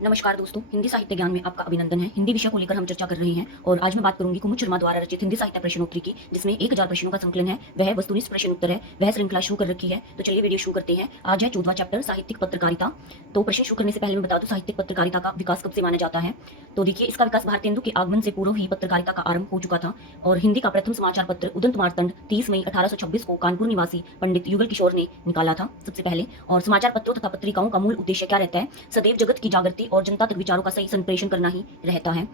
नमस्कार दोस्तों, हिंदी साहित्य ज्ञान में आपका अभिनंदन है। हिंदी विषय को लेकर हम चर्चा कर रहे हैं और आज मैं बात करूंगी कुमुद शर्मा द्वारा रचित हिंदी साहित्य प्रश्नोत्तरी की, जिसमें 1000 प्रश्नों का संकलन है। वह वस्तुनिष्ठ प्रश्न उत्तर है। वह श्रृंखला शुरू कर रखी है। तो चलिए वीडियो शुरू करते हैं। आज है 14वां चैप्टर साहित्यिक पत्रकारिता। तो प्रश्न शुरू करने से पहले मैं बता दूं साहित्यिक पत्रकारिता का विकास कब से माना जाता है। तो देखिए, इसका विकास भारतेंदु के आगमन से पूर्व ही पत्रकारिता का आरंभ हो चुका था और हिंदी का प्रथम समाचार पत्र उदंत मार्तंड 30 मई 1826 को कानपुर निवासी पंडित युगल किशोर ने निकाला था सबसे पहले। और समाचार पत्रों तथा पत्रिकाओं का मूल उद्देश्य क्या रहता है? सदैव जगत की जागृति और जनता तक विचारों का सही संप्रेषण करना ही रहता है।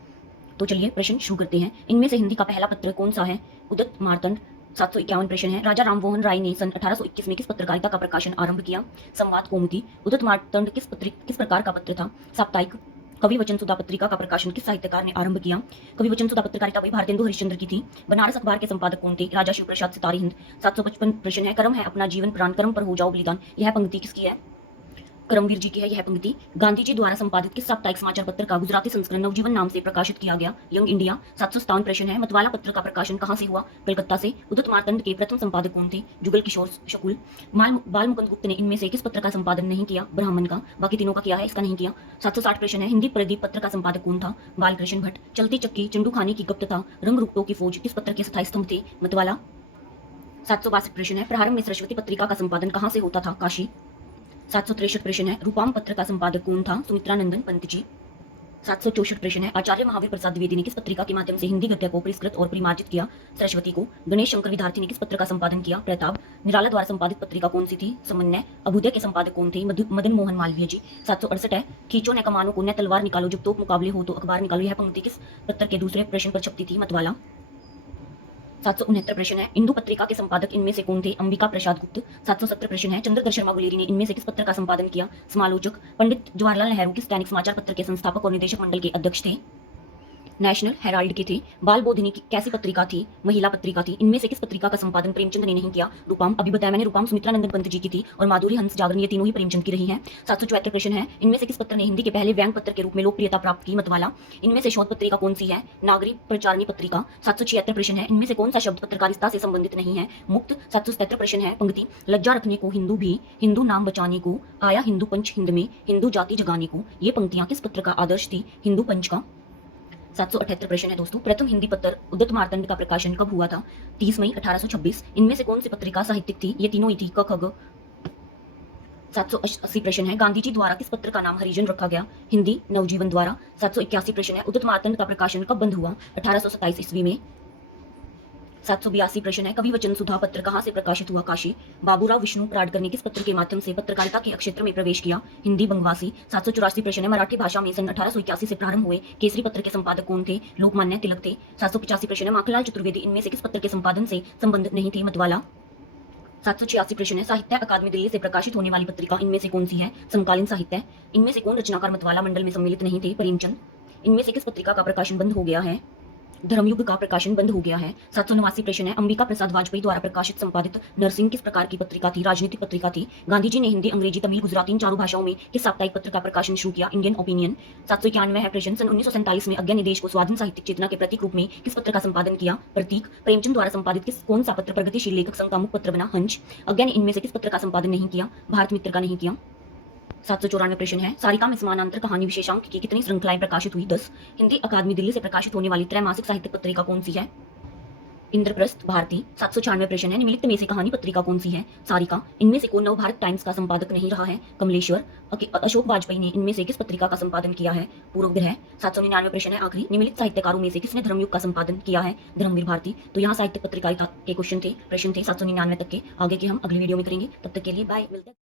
तो चलिए प्रश्न शुरू करते हैं। इनमें से हिंदी का पहला पत्र कौन सा है? उदंत मार्तंड। 751 प्रश्न है। राजा राममोहन राय ने सन 1821 में किस पत्रकारिता का प्रकाशन आरंभ किया? संवाद कौमुदी। उदंत मार्तंड किस प्रकार का पत्र था? साप्ताहिक। कवि वचन सुधा पत्रिका का प्रकाशन किस साहित्यकार ने आरंभ किया? कवि वचन सुधा पत्रकारिता वही भारतेंदु हरिश्चंद्र की थी। बनारस अखबार के संपादक कौन थे? राजा शिव प्रसाद सितारी हिंद। 755 प्रश्न है। कर्म है अपना जीवन प्राण, कर्म पर हो जाओ बलिदान। यह पंक्ति किसकी है? करमवीर जी की है यह पंक्ति। गांधी जी द्वारा संपादित किस साप्ताहिक समाचार पत्र का गुजराती संस्करण नवजीवन नाम से प्रकाशित किया गया? Young India. 757 प्रश्न है। मतवाला पत्र का प्रकाशन कहां से हुआ? कलकत्ता से। उदंत मार्तंड के प्रथम संपादक कौन थे? जुगल किशोर शुक्ल। बाल मुकुंद गुप्त ने इनमें से किस पत्र का संपादन नहीं किया? ब्राह्मण का। बाकी तीनों का किया है, इसका नहीं किया। 760 प्रश्न है। हिंदी प्रदीप पत्र का संपादक कौन था? बालकृष्ण भट्ट। चलती चक्की, चंडू खाने की गप तथा रंग रुकटों की फौज किस पत्र के स्थायी स्तंभ थे? मतवाला। 762 प्रश्न है। प्रारंभ में सरस्वती पत्रिका का संपादन कहां से होता था? काशी। 763 प्रश्न है। रूपाम पत्र का संपादक कौन था? सुमित्रानंदन पंत जी। 764 प्रश्न है। आचार्य महावीर प्रसाद द्विवेदी ने किस पत्रिका के माध्यम से हिंदी गद्य को परिष्कृत और परिमार्जित किया? सरस्वती को। गणेश शंकर विद्यार्थी ने किस पत्र का संपादन किया? प्रताप। निराला द्वारा संपादित पत्रिका कौन सी थी? समन्वय। अभ्युदय के संपादक कौन थे? मदन मोहन मालवीय जी। 768 है। खींचो न कमानों को, न तलवार निकालो, जब तोप मुकाबले हो तो अखबार निकालो। यह पंक्ति किस पत्र के दूसरे प्रश्न पर छपती थी? मतवाला। 769 प्रश्न है। इंदु पत्रिका के संपादक इनमें से कौन थे? अंबिका प्रसाद गुप्त। 770 प्रश्न है। चंद्रधर शर्मा गुलेरी ने इनमें से किस पत्र का संपादन किया? समालोचक। पंडित जवाहरलाल नेहरू किस दैनिक समाचार पत्र के संस्थापक और निदेशक मंडल के अध्यक्ष थे? नेशनल हेराल्ड के थे। बाल बोधिनी की कैसी पत्रिका थी? महिला पत्रिका थी। इनमें से किस पत्रिका का संपादन प्रेमचंद ने नहीं किया? रूपाम। अभी बताया मैंने, रूपाम सुमित्रानंदन पंत जी की थी और माधुरी हंस जागरण, ये तीनों ही प्रेमचंद की रही हैं। 774 प्रश्न है। इनमें से किस पत्र ने हिंदी के पहले व्यंग पत्र के रूप में लोकप्रियता प्राप्त की? मतवाला। इनमें से शोध पत्रिका कौन सी है? नागरिक प्रचारिणी पत्रिका। 776 प्रश्न है। इनमें से कौन सा शब्द पत्रकारिता से संबंधित नहीं है? मुक्त। 777 प्रश्न है। पंक्ति। लज्जा रखने को हिंदू भी, हिंदू नाम बचाने को, आया हिंदू पंच हिंद में, हिंदू जाति जगाने को। ये पंक्तियां किस पत्र का आदर्श थी? हिंदू पंच का। 778 प्रश्न है दोस्तों। प्रथम हिंदी पत्र उदंत मार्तंड का प्रकाशन कब हुआ था? 30 मई 1826। इनमें से कौन सी पत्रिका साहित्यिक थी? ये तीनों ही थी, क ख ग। 780 प्रश्न है। गांधी जी द्वारा किस पत्र का नाम हरिजन रखा गया? हिंदी नवजीवन द्वारा। 781 प्रश्न है। उदंत मार्तंड का प्रकाशन कब बंद हुआ? 1827 ईस्वी में। 782 प्रश्न है। कवि वचन सुधा पत्र कहाँ से प्रकाशित हुआ? काशी। बाबूराव विष्णु प्राडकर ने किस पत्र के माध्यम से पत्रकारिता के क्षेत्र में प्रवेश किया? हिंदी बंगवासी। 784 प्रश्न है। मराठी भाषा में सन 1881 से प्रारंभ हुए केसरी पत्र के संपादक कौन थे? लोकमान्य तिलक थे। 785 प्रश्न है। माखनलाल चतुर्वेदी इनमें से किस पत्र के संपादन से संबंधित नहीं थे? मतवाला। 786 प्रश्न है। साहित्य अकादमी दिल्ली से प्रकाशित होने वाली पत्रिका इनमें से कौन सी है? समकालीन साहित्य। इनमें से कौन रचनाकार मतवाला मंडल में सम्मिलित नहीं थे? प्रेमचंद। इनमें से किस पत्रिका का प्रकाशन बंद हो गया है? धर्मयुग का प्रकाशन बंद हो गया है। 789 प्रश्न है। अंबिका प्रसाद वाजपेयी द्वारा प्रकाशित संपादित नरसिंह किस प्रकार की पत्रिका थी? राजनीतिक पत्रिका थी। गांधी जी ने हिंदी, अंग्रेजी, तमिल, गुजराती इन चारों भाषाओं में किस साप्ताहिक पत्र का प्रकाशन शुरू किया? Indian opinion. 791 है प्रश्न। सन 1947 में अज्ञा निदेश को स्वाधीन साहित्यिक चेतना के प्रतीक रूप में किस पत्र का संपादन किया? प्रतीक। प्रेमचंद द्वारा संपादित कौन सा पत्र प्रगतिशील लेखक संघ का मुख्य पत्र बना? हंस। अज्ञा ने इनमें से किस पत्र का संपादन नहीं किया? भारत मित्र का नहीं किया। 794 प्रश्न है। सारिका में समानांतर कहानी विशेषांक की कितनी श्रृंखलाएं प्रकाशित हुई? 10। हिंदी अकादमी दिल्ली से प्रकाशित होने वाली त्रैमासिक साहित्यिक पत्रिका कौन सी है? इंद्रप्रस्थ भारती। 796 प्रश्न है। निम्नलिखित में से कहानी पत्रिका कौन सी है? सारिका। इनमें से कौन नवभारत टाइम्स का संपादक नहीं रहा है? कमलेश्वर। अशोक वाजपेयी ने इनमें से किस पत्रिका का संपादन किया है? पूर्वग्रह। 799 प्रश्न है आखिरी। निम्नलिखित साहित्यकारों में से किसने धर्मयुग का संपादन किया है? धर्मवीर भारती। तो यहाँ साहित्य पत्रिकारिता के क्वेश्चन थे, प्रश्न थे 799 तक के। आगे के हम अगली वीडियो में करेंगे। तब तक के लिए बाय, मिलते हैं।